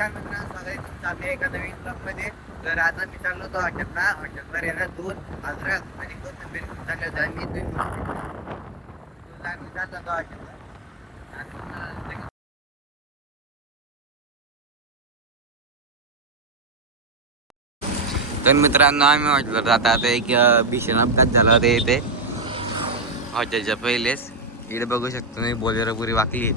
नमस्कार मित्रांनो, स्वागत आहे तुमचं आपल्या एका नवीन ब्लॉगमध्ये. तर आता मी चाललो होतो हॉटेलवर येणार दूध अद्रक आणि कोथिंबीर चालले होतो आणि मी जात होतो हॉटेलला. तर मित्रांनो, आम्ही हॉटेलवर जाता आता एक भीषण अपघात झाला होता इथे हॉटेलच्या पहिलेच. इकडे बघू शकतो मी बोलेरो पुरी वाकली.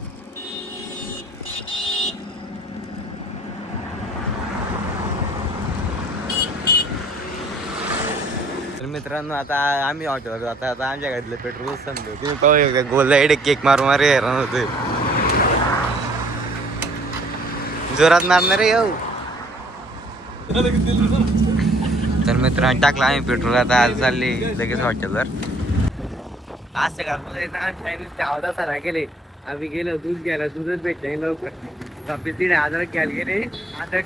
तर मित्रांनो, आता आम्ही हॉटेलवर जाता आता आमच्या गाडीतलं पेट्रोल संपलं. तुम्ही पाहू गोलला एडे केक मारू मारे हैराण होते. जोरात मारणार रे येऊ. तर मित्रांनो, टाकला आम्ही पेट्रोल. आता आज चालली लगेच हॉटेलवर. आज सकाळ गेले आम्ही गेलो दूध घ्यायला, दूधच भेटले लवकर. 3,000 घ्यायला गेले. आता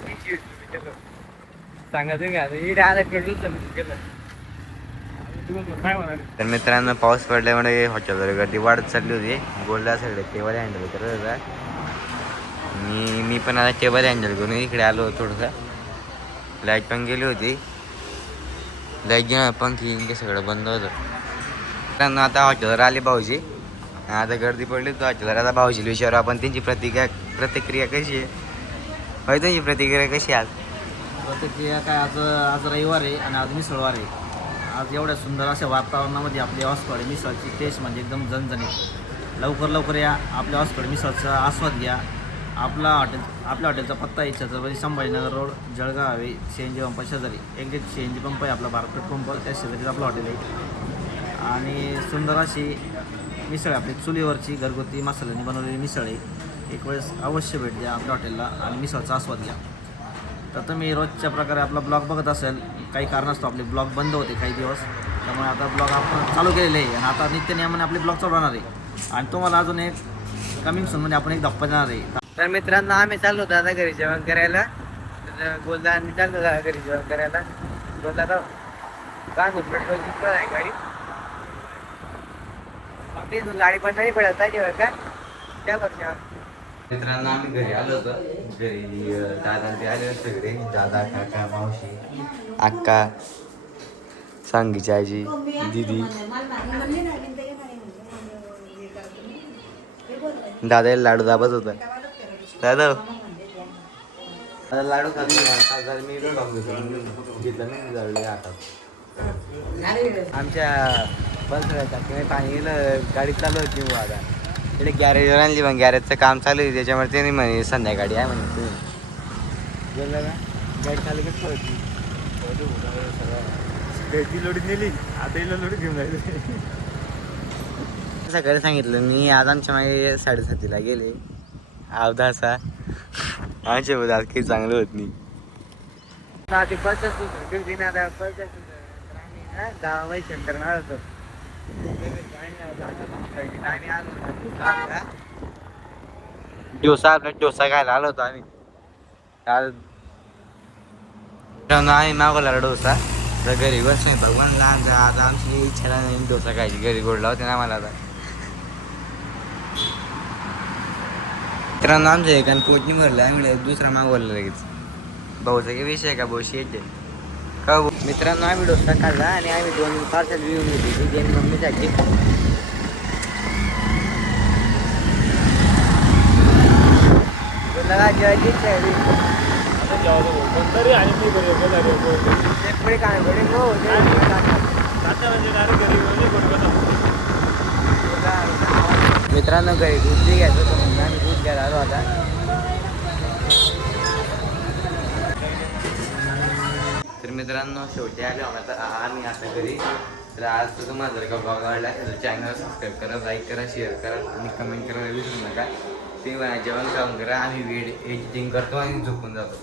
सांगा तुम्ही पेट्रोल गेलं. तर मित्रांनो, पाऊस पडल्यामुळे हॉटेलवर गर्दी वाढत चालली होती. गोल्डा सगळे टेबल हँडल करत होता. मी पण आता टेबल हँडल करून इकडे आलो. थोडंसं लाईट पण गेली होती. लाईट गेला, पंखी सगळं बंद होतं. मित्रांनो, आता हॉटेलवर आले भाऊजी. आता गर्दी पडली तर हॉटेलवर. आता भाऊजी विचारू आपण त्यांची प्रतिक्रिया कशी आहे. होय, त्यांची प्रतिक्रिया कशी आहे? प्रतिक्रिया काय, आज रविवार आहे आणि आज मिसळवार आहे. आज एवढ्या सुंदर अशा वातावरणामध्ये आपली हॉस्पिटल मिसळची टेस्ट म्हणजे एकदम झणझणीत. लवकर या आपल्या हॉस्पिटल मिसळचा आस्वाद घ्या. आपल्या हॉटेलचा पत्ता आहे छत्रपती संभाजीनगर रोड, जळगाव हवे, CNG पंप शेजारी. एक CNG पंप आहे आपला, भारत पंप, त्या शेजारीच आपलं हॉटेल आहे. आणि सुंदर अशी मिसळ आपली चुलीवरची घरगुती मसाल्याने बनवलेली मिसळ आहे. एक वेळेस अवश्य भेट द्या आपल्या हॉटेलला आणि मिसळचा आस्वाद घ्या. तर तुम्ही रोजच्या प्रकारे आपला ब्लॉग बघत असेल. काही कारणास्तव आपले ब्लॉग बंद होते काही दिवस, त्यामुळे आता ब्लॉग आपण चालू केलेले आहे आणि आता नित्यनियमाने आपले ब्लॉग चालू राहणार आहे. आणि तुम्हाला अजून एक कमिंग सूनमध्ये आपण एक धप्पा देणार आहे. तर मित्रांनो, आम्ही चाललो होतो आता घरी जेवण करायला. गोलदा आम्ही चाललो होतो घरी जेवण करायला. गोलदा काय पेट्रोल जिंकलं आहे गाडी. गाडी पण नाही पडत आहे का त्या पक्षा. मित्रांनो, आम्ही घरी आलो होतो. घरी दादा ते आले सगळे, दादा, काका, मावशी, अक्का, सांगीची आजी, दिदी. दादा लाडू दाबत होता. दादा लाडू खाल्ला. मी घेतलं नाही जळले हातात. आमच्या बसऱ्याच्या पाणी गेलं, गाडी चालू होती. आता इकडे गॅरेजवर आणली, मग गॅरेजचं काम चालू आहे. त्याच्यामुळे ते नाही म्हणे संध्याकाळी आहे म्हणे. तुम्ही बोलला ना गाडी चालू कसं होती. ती लोडी नेली, आता हिला लोडी घेऊन जायचं. सकाळी सांगितलं मी. आज आमच्या मागे 7:30ला गेले. अवधासा आमच्या आज काही चांगलं होत नाही. गावाबाई शंकर होतो. डोसा खायला आलो होतो आम्ही. आम्ही मागवला डोसा. तर घरी बसून भगवान लहान. आता आमची इच्छा नाही डोसा खायची. घरी गोडला होते ना आम्हाला. आता मित्रांनो, आमच्या एकाने पोट नाही भरलं. आम्ही दुसरा मागवला लगेच. भाऊचा काही विषय का भाऊ शेट आहे का. मित्रांनो, आम्ही डोसा खाल्ला आणि आम्ही 2 पार्सल घेऊन घेतली मम्मीसाठी. जेवायची इच्छा आहे पुढे काय मित्रांनो, घरी दूध घ्यायचं होतं म्हणून आम्ही दूध घ्यायला आलो. आता तर मित्रांनो, शेवटी आलो आम्ही आता घरी. तर आज तर तुम्हाला जर का ब्लॉग आवडला तर चॅनल सबस्क्राईब करा, लाईक करा, शेअर करा आणि कमेंट करायला विसरू नका. ते जेवण खाऊन करा. आम्ही एडिटिंग करतो आणि झोपून जातो.